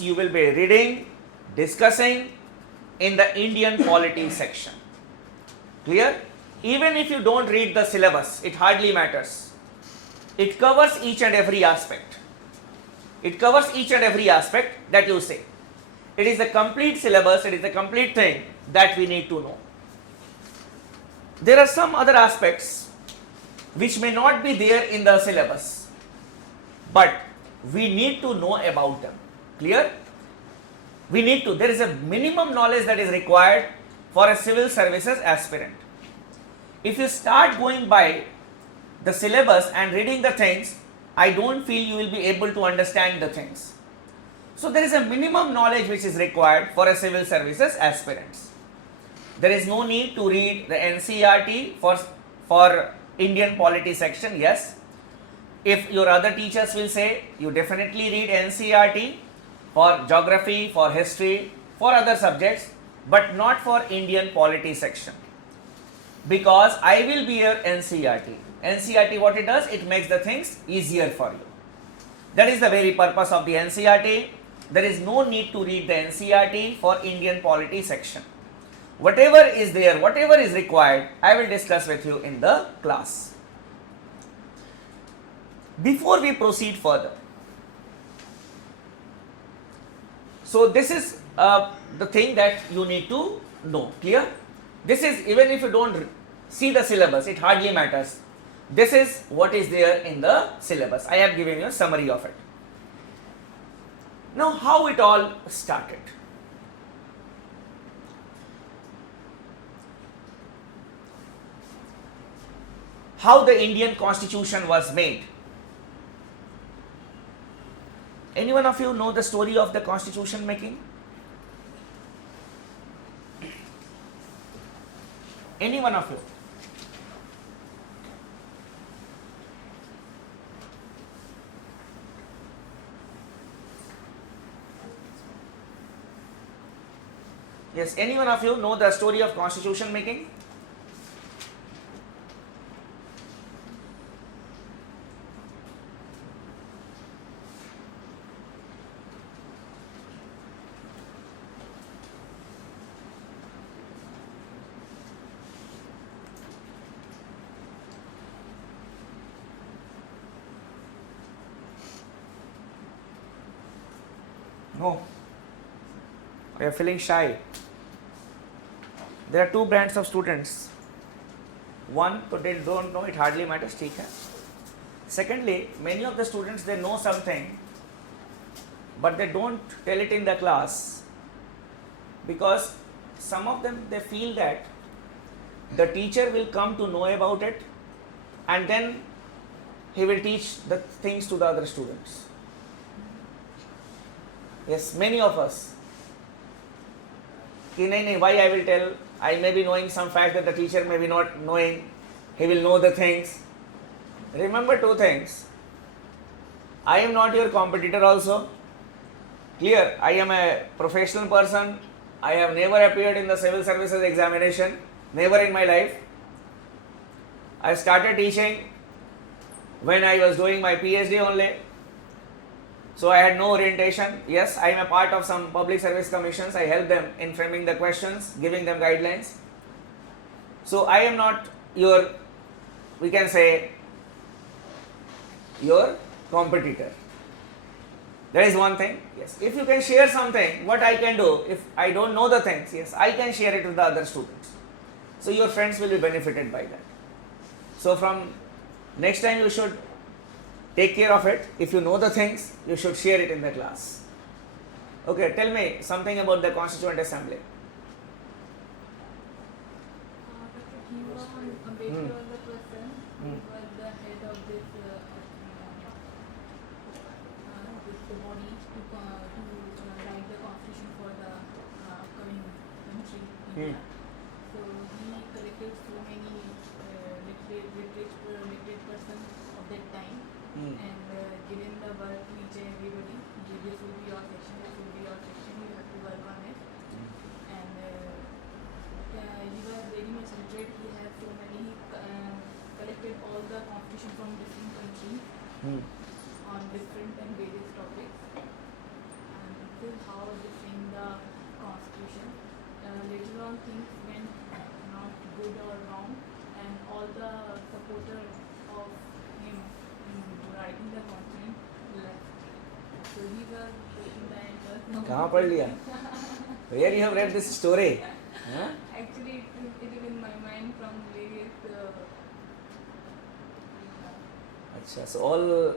things you will be reading, discussing in the Indian polity section. Clear? Even if you don't read the syllabus, it hardly matters. It covers each and every aspect. It covers each and every aspect that you say. It is the complete syllabus, it is the complete thing that we need to know. There are some other aspects which may not be there in the syllabus, but we need to know about them. Clear? We need to. There is a minimum knowledge that is required for a civil services aspirant. If you start going by the syllabus and reading the things, I don't feel you will be able to understand the things. So there is a minimum knowledge which is required for a civil services aspirants. There is no need to read the NCERT for Indian polity section, yes. If your other teachers will say, you definitely read NCERT for geography, for history, for other subjects, but not for Indian polity section. Because I will be your NCERT. NCERT, what it does, it makes the things easier for you. That is the very purpose of the NCERT. There is no need to read the NCERT for Indian polity section. Whatever is there, whatever is required, I will discuss with you in the class. Before we proceed further, so this is the thing that you need to know. Clear? This is, even if you don't see the syllabus, it hardly matters. This is what is there in the syllabus. I have given you a summary of it. Now, how it all started? How the Indian Constitution was made? Any one of you know the story of the Constitution making? Any one of you? Yes, any one of you know the story of Constitution making? No. We are feeling shy. There are two brands of students. One, so they don't know, it hardly matters. ठीक है. Secondly, many of the students, they know something, but they don't tell it in the class, because some of them, they feel that the teacher will come to know about it and then he will teach the things to the other students. Yes, many of us. Why I will tell? I may be knowing some fact that the teacher may be not knowing. He will know the things. Remember two things. I am not your competitor also. Clear? I am a professional person. I have never appeared in the civil services examination. Never in my life. I started teaching when I was doing my PhD only. So I had no orientation. Yes, I am a part of some public service commissions. I help them in framing the questions, giving them guidelines. So I am not your, we can say, your competitor. That is one thing. Yes, if you can share something, what I can do, if I don't know the things, yes, I can share it with the other students. So your friends will be benefited by that. So from next time you should take care of it. If you know the things, you should share it in the class. Okay, tell me something about the Constituent Assembly. He was Ambedkar was the person who was the head of this body to write the constitution for the upcoming country, India. So he collected so many literate persons of that time and given the work to each and everybody. This will be your section, this will be your section, you have to work on it. And he was very much literate. He had so many, collected all the constitution from different countries on different and various topics. And this how they frame the constitution. Later on, things went not good or wrong, and all the supporters of him in writing the constitution left. So he was in the end was कहाँ पढ़ लिया? Where you have read this story? Huh? Actually, it is in my mind from various. अच्छा, so all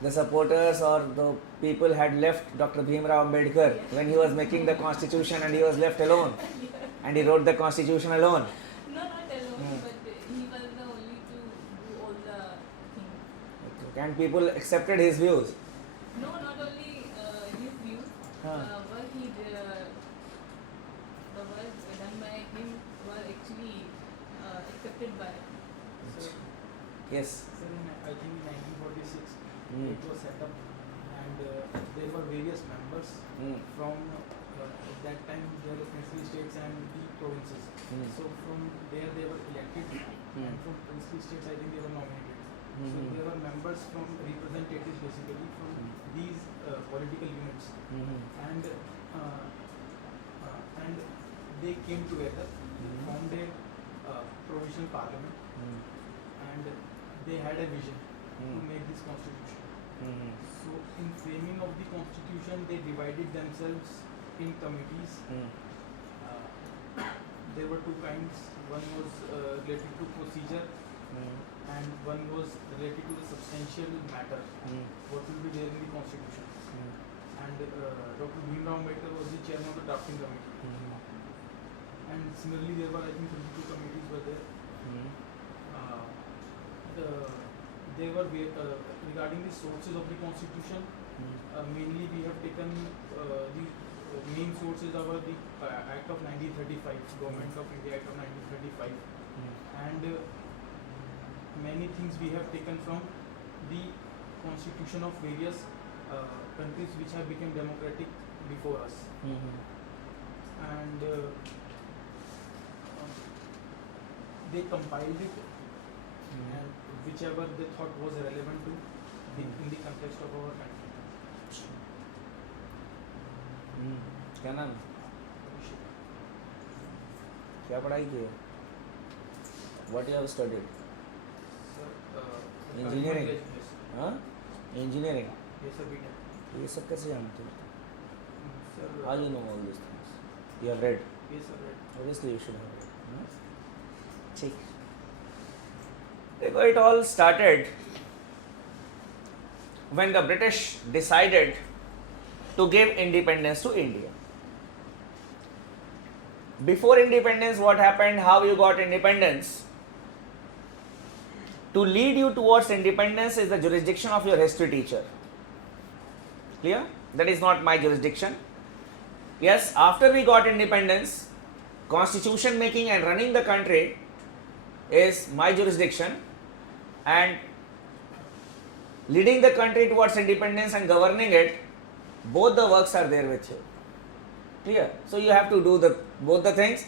the supporters or the people had left Dr. Bhimrao Ambedkar when he was making the constitution, and he was left alone, and he wrote the constitution alone. No, not alone, but he was the only to do all the things. And people accepted his views. No, not only his views, work he the work done by him were actually accepted by. Sir, Yes. sir, I think in 1946 it was set up, and there were various members from at that time there were princely states and the provinces. So from there they were elected, and from princely states I think they were nominated. So there were members from representatives basically from these political units, and they came together, formed a provisional parliament, and they had a vision to make this constitution. So in framing of the constitution, they divided themselves in committees. There were two kinds. One was related to procedure, and one was related to the substantial matter, what will be there in the constitution. And Dr. Bhimrao Ambedkar was the chairman of the drafting committee. And similarly, there were I think 22 committees were there. They were regarding the sources of the constitution. Mainly, we have taken the main sources are the Act of 1935, Government of India Act of 1935, and many things we have taken from the constitution of various countries which have become democratic before us. And they compiled it, and whichever they thought was relevant to in the context of our country. क्या नाम? क्या पढ़ाई की है? What you have studied? Sir, Engineering. Yes, हाँ? Engineering. yes sir, BTech. ये सब कैसे जानते हो? Sir, How you know all these things? You have read. yes sir, right. Obviously, you should have read. ठीक. देखो, it all started when the British decided to give independence to India. Before independence, what happened? How you got independence? To lead you towards independence is the jurisdiction of your history teacher. Clear? That is not my jurisdiction. Yes, after we got independence, constitution making and running the country is my jurisdiction, and leading the country towards independence and governing it, both the works are there with you. Clear? So you have to do both the things.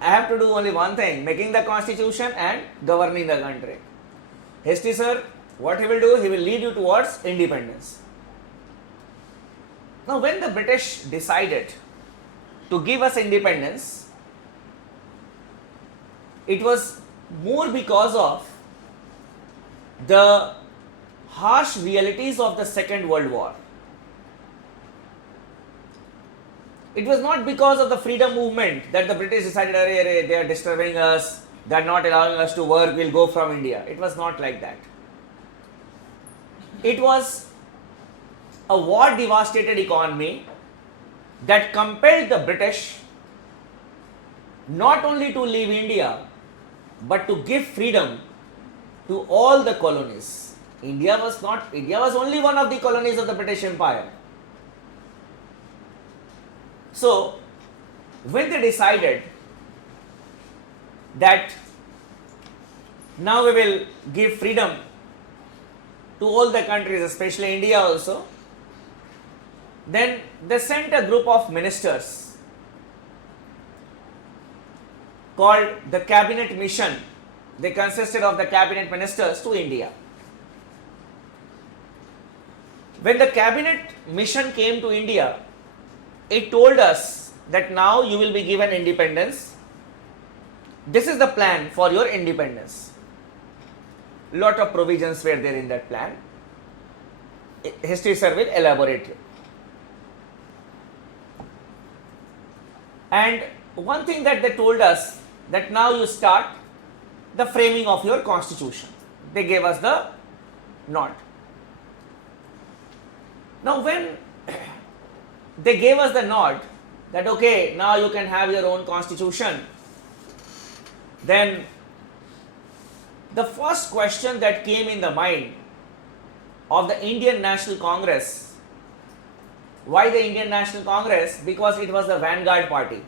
I have to do only one thing, making the constitution and governing the country. History sir, what he will do? He will lead you towards independence. Now when the British decided to give us independence, it was more because of the harsh realities of the Second World War. It was not because of the freedom movement that the British decided, they are disturbing us, they are not allowing us to work, we'll go from India. It was not like that. It was a war devastated economy that compelled the British not only to leave India, but to give freedom to all the colonies. India was only one of the colonies of the British Empire. So, when they decided that now we will give freedom to all the countries, especially India also, then they sent a group of ministers called the Cabinet Mission. They consisted of the cabinet ministers to India. When the cabinet mission came to India, it told us that now you will be given independence. This is the plan for your independence. Lot of provisions were there in that plan. History sir will elaborate it. And one thing that they told us, that now you start the framing of your constitution. They gave us the nod. Now when they gave us the nod that okay, now you can have your own constitution, then the first question that came in the mind of the Indian National Congress. Why the Indian National Congress? Because it was the vanguard party.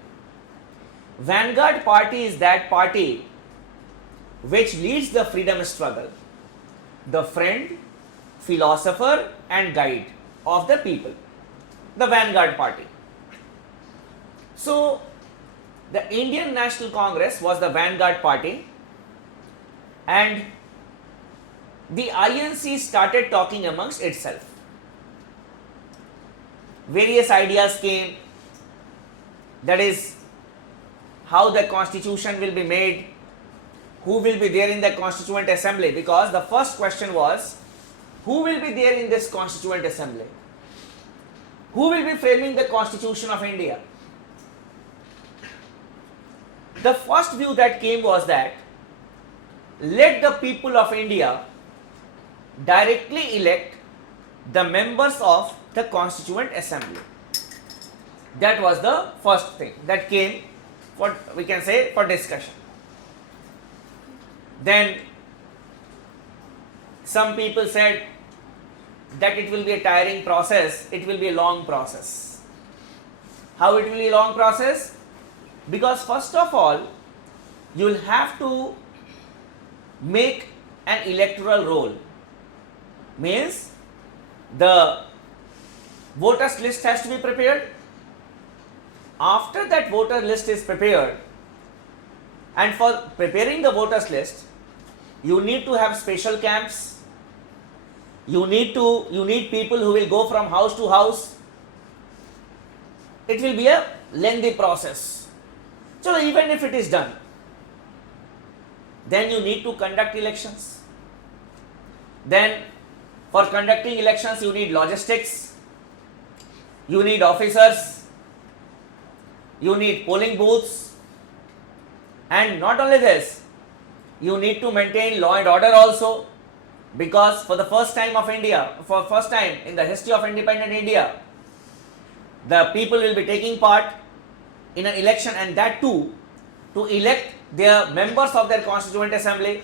Vanguard party is that party which leads the freedom struggle, the friend, philosopher and guide of the people, the vanguard party. So the Indian National Congress was the vanguard party, and the INC started talking amongst itself. Various ideas came, that is how the constitution will be made, who will be there in the Constituent Assembly, because the first question was, who will be there in this Constituent Assembly? Who will be framing the Constitution of India? The first view that came was that let the people of India directly elect the members of the Constituent Assembly. That was the first thing that came for, we can say, for discussion. Then some people said that it will be a tiring process, it will be a long process. How it will be a long process? Because first of all, you will have to make an electoral roll. Means the voters list has to be prepared. After that voter list is prepared, and for preparing the voters list, you need to have special camps. You need people who will go from house to house. It will be a lengthy process. So even if it is done, then you need to conduct elections. Then for conducting elections, you need logistics, you need officers, you need polling booths, and not only this, you need to maintain law and order also, because for the first time in the history of independent India, the people will be taking part in an election, and that too to elect their members of their Constituent Assembly.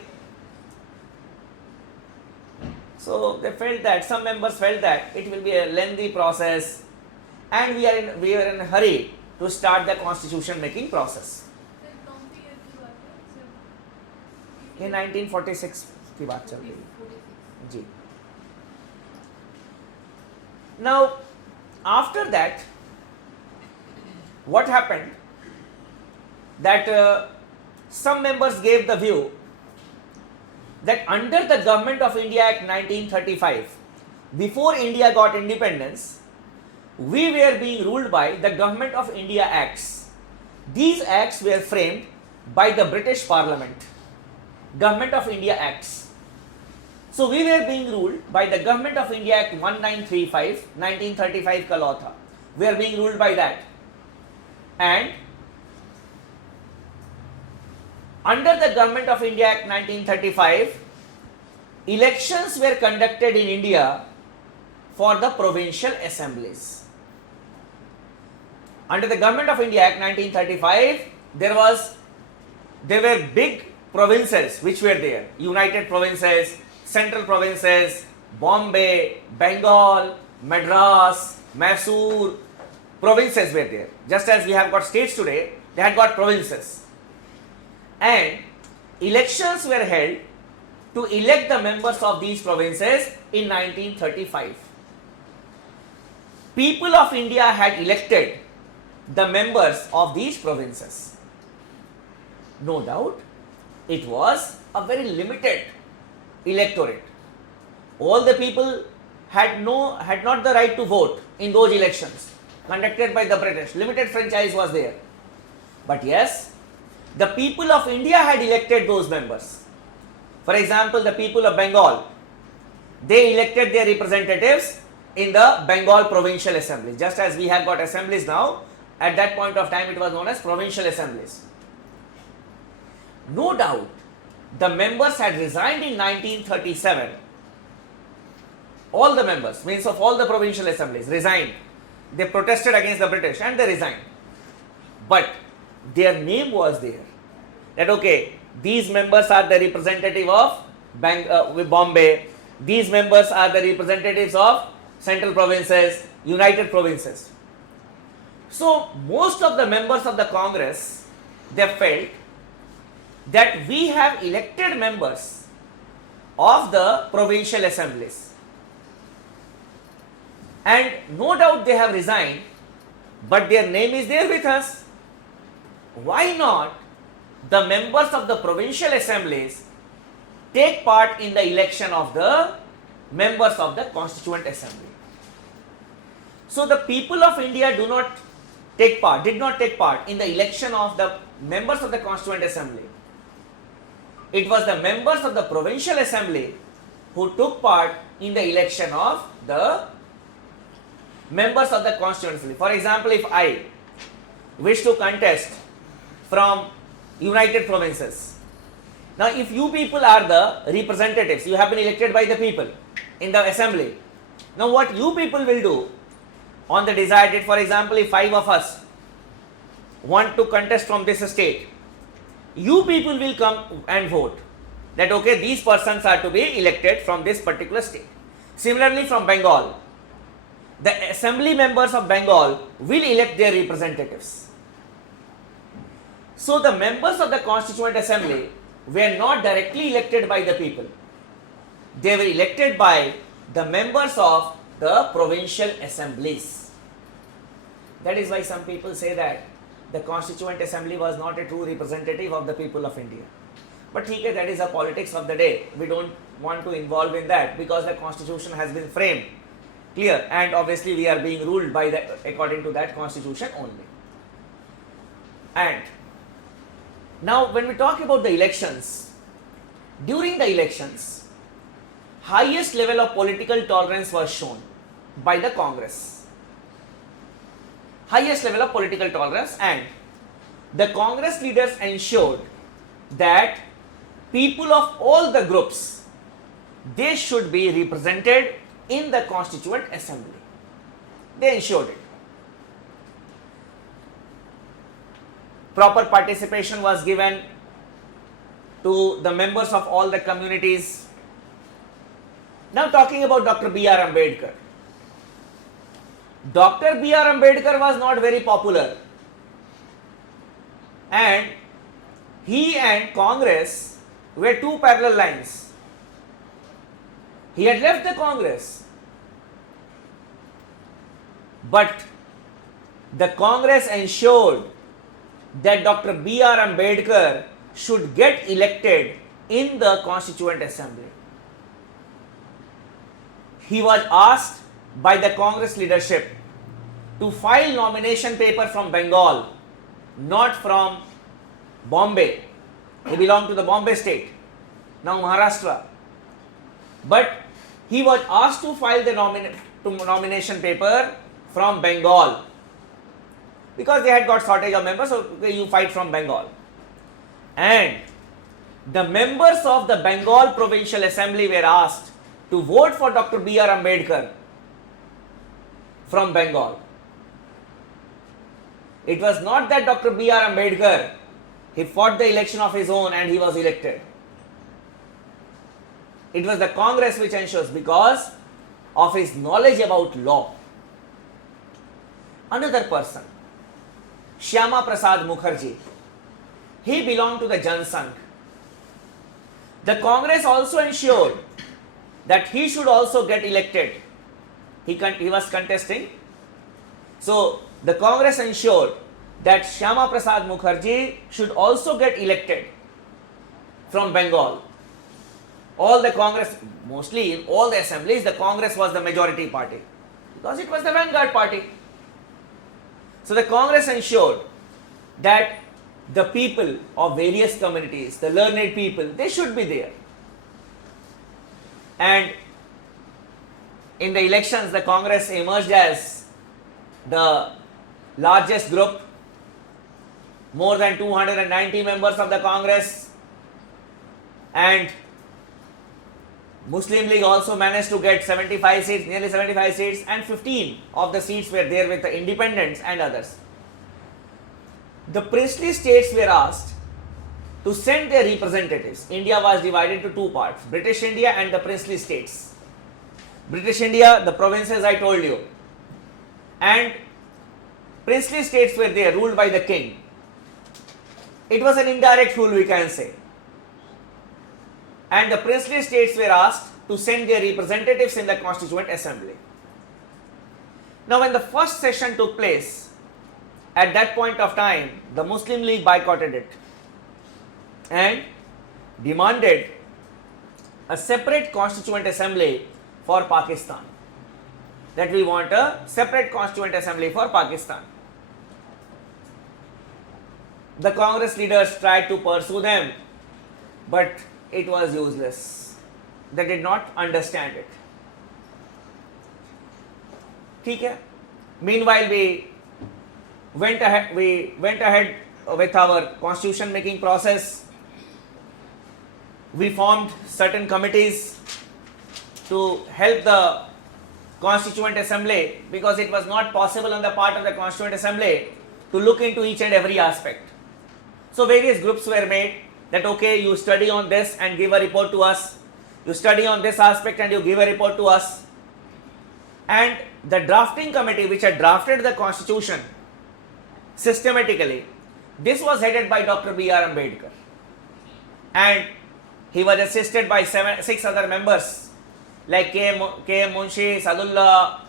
So they felt that, some members felt that it will be a lengthy process, and we are in a hurry to start the constitution making process. ये 1946 की बात चल रही है जी. Now after that, what happened, that some members gave the view that under the Government of India Act 1935, before India got independence, we were being ruled by the Government of India Acts. These acts were framed by the British Parliament, Government of India Acts. So we were being ruled by the Government of India Act 1935, 1935 का law था. We are being ruled by that. And under the Government of India Act 1935, elections were conducted in India for the provincial assemblies. Under the Government of India Act 1935, there were big provinces which were there: United Provinces, Central Provinces, Bombay, Bengal, Madras, Mysore. Provinces were there. Just as we have got states today, they had got provinces. And elections were held to elect the members of these provinces in 1935. People of India had elected the members of these provinces. No doubt, it was a very limited electorate. All the people had not the right to vote in those elections. conducted by the British. Limited franchise was there. But yes, the people of India had elected those members. For example, the people of Bengal, they elected their representatives in the Bengal Provincial Assembly. Just as we have got assemblies now, at that point of time it was known as provincial assemblies. No doubt, the members had resigned in 1937. All the members, means of all the provincial assemblies, resigned. They protested against the British and they resigned. But their name was there. That okay, these members are the representative of Bombay. These members are the representatives of central provinces, united provinces. So most of the members of the Congress, they felt that we have elected members of the provincial assemblies. And no doubt they have resigned, but their name is there with us. Why not the members of the provincial assemblies take part in the election of the members of the Constituent Assembly? So the people of India did not take part in the election of the members of the Constituent Assembly. It was the members of the Provincial Assembly who took part in the election of the members of the Constituent Assembly. For example, if I wish to contest from United Provinces, now if you people are the representatives, you have been elected by the people in the assembly. Now what you people will do on the desired date, for example, if 5 of us want to contest from this state, you people will come and vote that okay, these persons are to be elected from this particular state. Similarly, from Bengal, the assembly members of Bengal will elect their representatives. So the members of the Constituent Assembly were not directly elected by the people. They were elected by the members of the provincial assemblies. That is why some people say that the Constituent Assembly was not a true representative of the people of India. But okay, that is a politics of the day. We don't want to involve in that because the constitution has been framed clear, and obviously we are being ruled by according to that constitution only. And now when we talk about the elections, during the elections, highest level of political tolerance was shown by the Congress. Highest level of political tolerance, and the Congress leaders ensured that people of all the groups, they should be represented in the Constituent Assembly. They ensured it. Proper participation was given to the members of all the communities. Now talking about Dr. B.R. Ambedkar. Dr. B.R. Ambedkar was not very popular, and he and Congress were two parallel lines. He had left the Congress, but the Congress ensured that Dr. B.R. Ambedkar should get elected in the Constituent Assembly. He was asked by the Congress leadership to file nomination paper from Bengal, not from Bombay. He belonged to the Bombay state, now Maharashtra. But he was asked to file the nomination paper from Bengal because they had got shortage of members, so you fight from Bengal. And the members of the Bengal Provincial Assembly were asked to vote for Dr. B.R. Ambedkar from Bengal. It was not that Dr. B.R. Ambedkar, he fought the election of his own and he was elected. It was the Congress which ensures because of his knowledge about law. Another person, Shyama Prasad Mukherjee, he belonged to the Jansangh. The Congress also ensured that he should also get elected. He was contesting. So the Congress ensured that Shyama Prasad Mukherjee should also get elected from Bengal. All the Congress, mostly in all the assemblies, the Congress was the majority party because it was the vanguard party. So the Congress ensured that the people of various communities, the learned people, they should be there. And in the elections, the Congress emerged as the largest group, more than 290 members of the Congress, and Muslim League also managed to get 75 seats, nearly 75 seats, and 15 of the seats were there with the independents and others. The princely states were asked to send their representatives. India was divided into two parts, British India and the princely states. British India, the provinces I told you, and princely states were there ruled by the king. It was an indirect rule, we can say. And the princely states were asked to send their representatives in the Constituent Assembly. Now when the first session took place, at that point of time, the Muslim League boycotted it and demanded a separate Constituent Assembly for Pakistan. That we want a separate Constituent Assembly for Pakistan. The Congress leaders tried to pursue them, but it was useless. They did not understand it. ठीक है? Meanwhile, we went ahead with our constitution making process. We formed certain committees to help the Constituent Assembly, because it was not possible on the part of the Constituent Assembly to look into each and every aspect. So various groups were made that okay, you study on this and give a report to us, you study on this aspect and you give a report to us. And the drafting committee which had drafted the constitution systematically, this was headed by Dr. B.R. Ambedkar, and he was assisted by 6 other members like K.M. Munshi, Sadullah,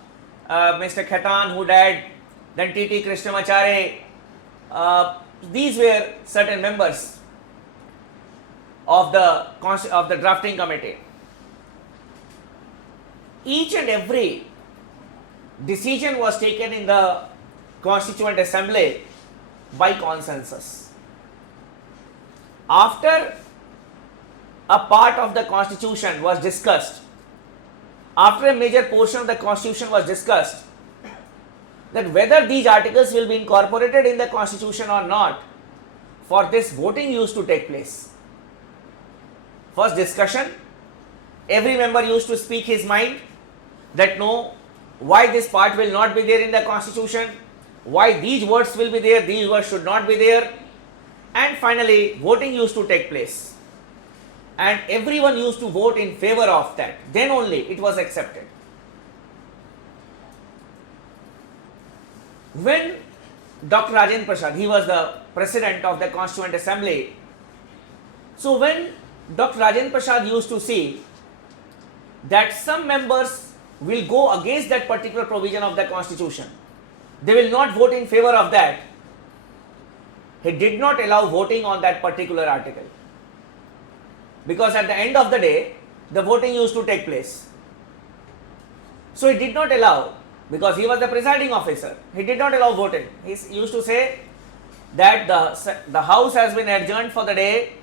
Mr. Khaitan who died, then T.T. Krishnamacharya. These were certain members of the drafting committee. Each and every decision was taken in the Constituent Assembly by consensus. After a part of the constitution was discussed, after a major portion of the constitution was discussed, that whether these articles will be incorporated in the constitution or not, for this voting used to take place. First discussion, every member used to speak his mind that no, why this part will not be there in the constitution, why these words will be there, these words should not be there, and finally voting used to take place. And everyone used to vote in favor of that, then only it was accepted. When Dr. Rajendra Prasad, he was the president of the Constituent Assembly, so when Dr. Rajendra Prasad used to see that some members will go against that particular provision of the constitution, they will not vote in favor of that, he did not allow voting on that particular article, because at the end of the day the voting used to take place. So he did not allow, because he was the presiding officer, he did not allow voting. He used to say that the house has been adjourned for the day,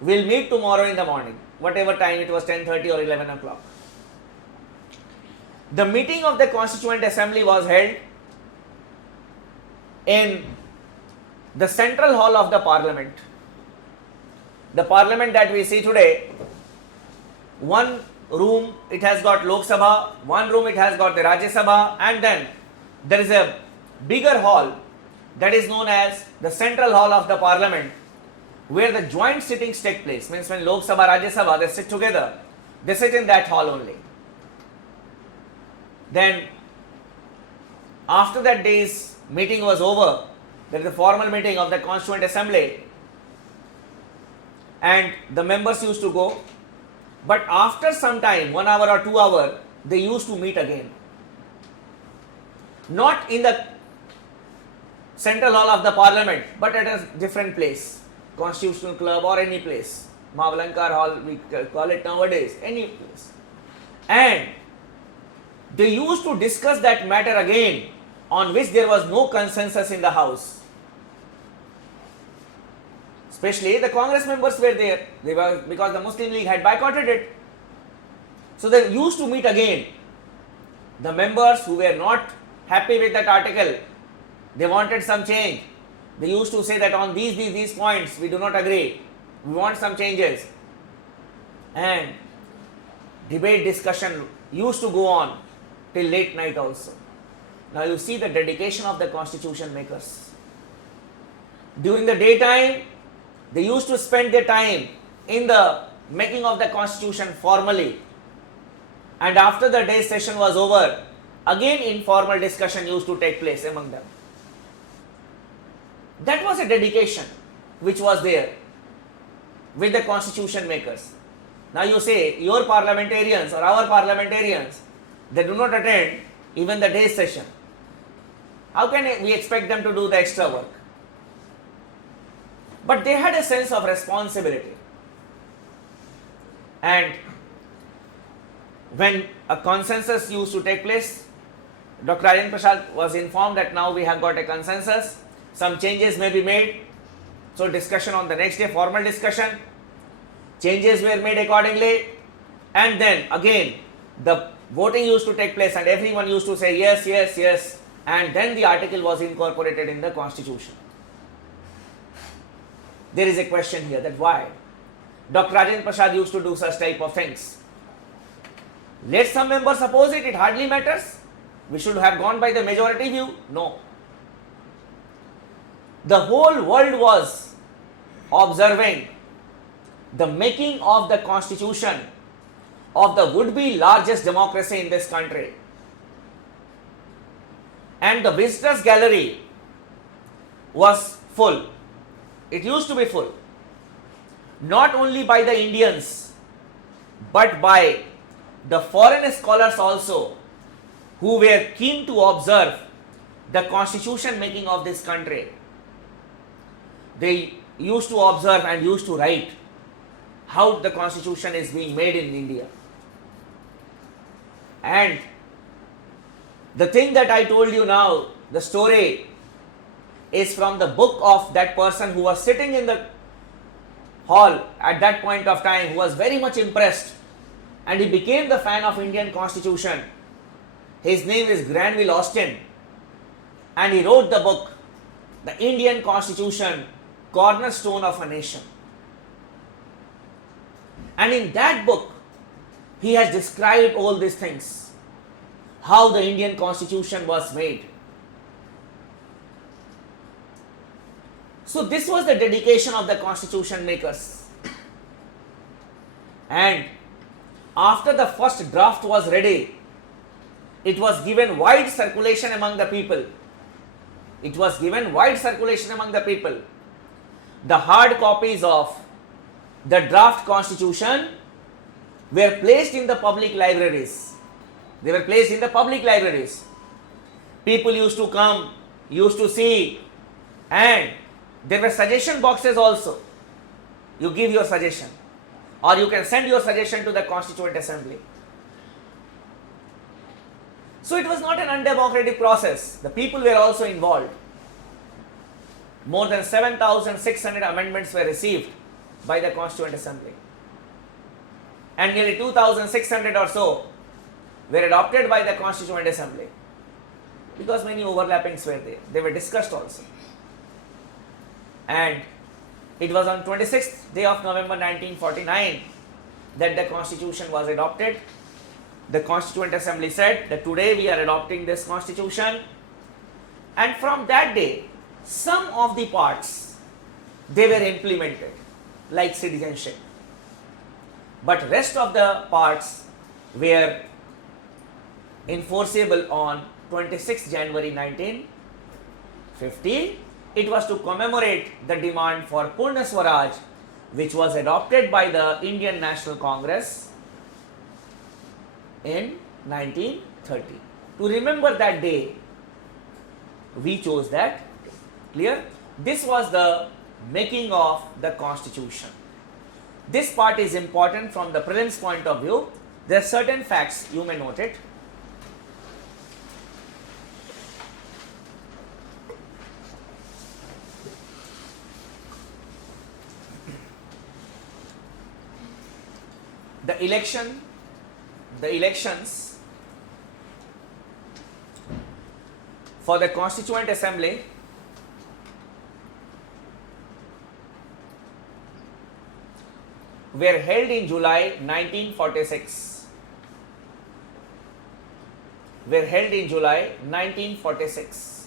we'll meet tomorrow in the morning, whatever time it was, 10:30 or 11 o'clock. The meeting of the Constituent Assembly was held in the central hall of the parliament. The parliament that we see today, one room it has got Lok Sabha, one room it has got the Rajya Sabha, and then there is a bigger hall that is known as the central hall of the parliament, where the joint sittings take place. Means when Lok Sabha, Rajya Sabha, they sit together, they sit in that hall only. Then after that day's meeting was over, there is a formal meeting of the Constituent Assembly and the members used to go, but after some time, 1 hour or 2 hours, they used to meet again. Not in the central hall of the parliament, but at a different place, Constitutional Club or any place, Mavalankar Hall we call it nowadays, any place. And they used to discuss that matter again on which there was no consensus in the House. Especially the Congress members were there. They were, because the Muslim League had boycotted it. So they used to meet again. The members who were not happy with that article, they wanted some change. They used to say that on these points we do not agree. We want some changes. And debate discussion used to go on till late night also. Now you see the dedication of the constitution makers. During the daytime, they used to spend their time in the making of the constitution formally. And after the day's session was over, again informal discussion used to take place among them. That was a dedication which was there with the constitution makers. Now you say your parliamentarians or our parliamentarians, they do not attend even the day's session. How can we expect them to do the extra work? But they had a sense of responsibility. And when a consensus used to take place, Dr. Rajendra Prasad was informed that now we have got a consensus, some changes may be made. So discussion on the next day, formal discussion, changes were made accordingly, and then again the voting used to take place and everyone used to say yes, yes, yes, and then the article was incorporated in the constitution. There is a question here that why Dr. Rajendra Prasad used to do such type of things. Let some members oppose it, it hardly matters. We should have gone by the majority view. No. The whole world was observing the making of the constitution of the would-be largest democracy in this country. And the visitors gallery was full. It used to be full. Not only by the Indians, but by the foreign scholars also, who were keen to observe the constitution making of this country. They used to observe and used to write how the constitution is being made in India. And the thing that I told you now, the story is from the book of that person who was sitting in the hall at that point of time, who was very much impressed, and he became the fan of Indian constitution. His name is Granville Austin, and he wrote the book, The Indian Constitution, Cornerstone of a Nation. And in that book, he has described all these things, how the Indian constitution was made. So this was the dedication of the constitution makers. And after the first draft was ready, it was given wide circulation among the people. It was given wide circulation among the people. The hard copies of the draft constitution were placed in the public libraries. They were placed in the public libraries. People used to come, used to see, and there were suggestion boxes also. You give your suggestion, or you can send your suggestion to the Constituent Assembly. So it was not an undemocratic process. The people were also involved. More than 7,600 amendments were received by the Constituent Assembly. And nearly 2,600 or so were adopted by the Constituent Assembly, because many overlappings were there. They were discussed also. And it was on 26th day of November 1949 that the Constitution was adopted. The Constituent Assembly said that today we are adopting this Constitution, and from that day some of the parts they were implemented, like citizenship, but rest of the parts were enforceable on 26th January 1950. It was to commemorate the demand for Purna Swaraj, which was adopted by the Indian National Congress in 1930. To remember that day, we chose that. Clear? This was the making of the Constitution. This part is important from the prelims point of view. There are certain facts, you may note it. the elections for the Constituent Assembly were held in July 1946. Were held in July 1946.